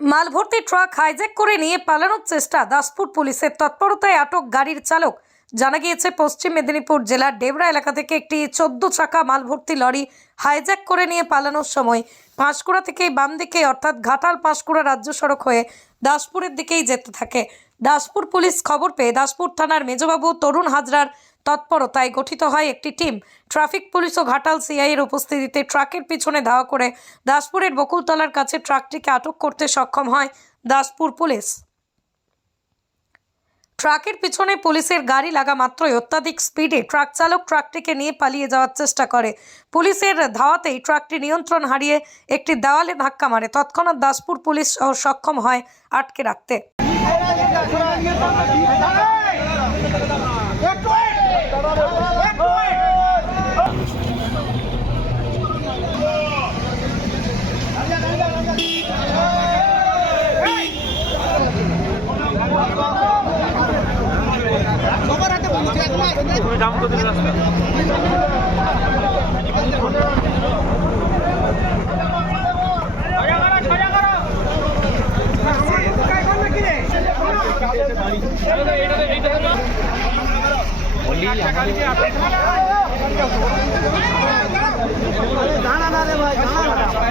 মালভর্তি truck hijack করে নিয়ে পালানোর চেষ্টা দাসপুর পুলিশের তৎপরতায় আটক গাড়ির চালক। জানা গিয়েছে, পশ্চিম মেদিনীপুর জেলার ডেবরা এলাকা থেকে একটি চোদ্দ চাকা মালভর্তি লরি হাইজ্যাক করে নিয়ে পালানোর সময় পাঁশকুড়া থেকে বাম দিকে, অর্থাৎ ঘাটাল পাঁশকুড়া রাজ্য সড়ক হয়ে দাসপুরের দিকেই যেতে থাকে। দাসপুর পুলিশ খবর পেয়ে দাসপুর থানার মেজবাবু তরুণ হাজরার তৎপরতায় গঠিত হয় একটি টিম। ট্রাফিক পুলিশ ও ঘাটাল সিআইয়ের উপস্থিতিতে ট্রাকের পিছনে ধাওয়া করে দাসপুরের বকুলতলার কাছে ট্রাকটিকে আটক করতে সক্ষম হয় দাসপুর পুলিশ। ট্রাকের পিছনে পুলিশের গাড়ি লাগা মাত্রই অত্যাধিক স্পিডে ট্রাক চালক ট্রাকটিকে নিয়ে পালিয়ে যাওয়ার চেষ্টা করে। পুলিশের ধাওয়াতেই ট্রাকটি নিয়ন্ত্রণ হারিয়ে একটি দেওয়ালে ধাক্কা মারে। তৎক্ষণাৎ দাসপুর পুলিশ সক্ষম হয় আটকে রাখতে। তুমি দাম দাঁড়া না ভাই দাঁড়া।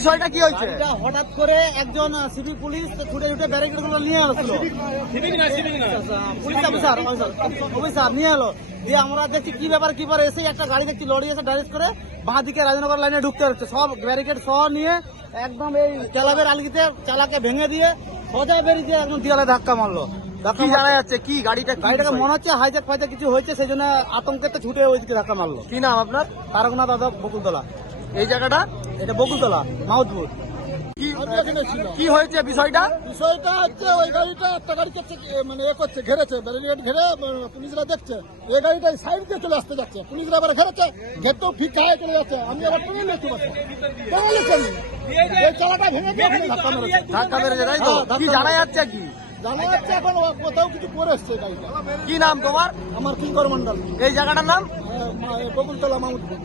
বিষয়টা কি হয়েছে? হঠাৎ করে একজন সিভিক পুলিশ ছুটে ছুটে ব্যারিকেডগুলো নিয়ে আসলো পুলিশ অফিসার অফিসার নিয়ে এলো। দিয়ে আমরা দেখছি কি ব্যাপার কি ব্যাপার এসে একটা গাড়ি দেখছি লরি এসে ডাইরেক্ট করে বাঁ দিকে রাজনগর লাইনে ঢুকতে হচ্ছে। সব ব্যারিকেড সহ নিয়ে একদম এই ক্লাবের আলিতে চালাকে ভেঙে দিয়ে সোজা বেরিয়ে একদম দেওয়ালে ধাক্কা মারলো। ধাক্কা কি জানা যাচ্ছে? কি গাড়িটা গাড়িটাকে মনে হচ্ছে হাইজ্যাক ফাইজ্যাক কিছু হয়েছে সেই জন্য আতঙ্কেতে ছুটে ওইদিকে ধাক্কা মারলো। কি নাম আপনার? তারকনাথ দাদা বকুলতলা। এই জায়গাটা এটা বকুলতলা মাউথপুর। কি হয়েছে বিষয়টা? বিষয়টা হচ্ছে ওই গাড়িটা একটা গাড়ি করছে মানে এ করছে ঘেরেছে ব্যারিকেড ঘেরে মানে পুলিশরা দেখছে। এই গাড়িটা সাইড দিয়ে চলে আসতে যাচ্ছে। পুলিশরা আবার ঘেরেছে ঘেরতেও ঠিক খায় চলে যাচ্ছে। আমি আবার টেনে নিয়ে চলে আসছি। টেনে নিয়ে চলি এই চালাটা ভেঙে দিয়ে ধাক্কা মেরেছে। ধাক্কা মেরেছে তাই তো? হ্যাঁ, কি জানা যাচ্ছে কি? জানা যাচ্ছে এখন কোথাও কিছু করে এসছে গাড়িটা। কি নাম তোমার? আমার কিঙ্কর মন্ডল এই জায়গাটার নাম? বকুলতলা মামুদপুর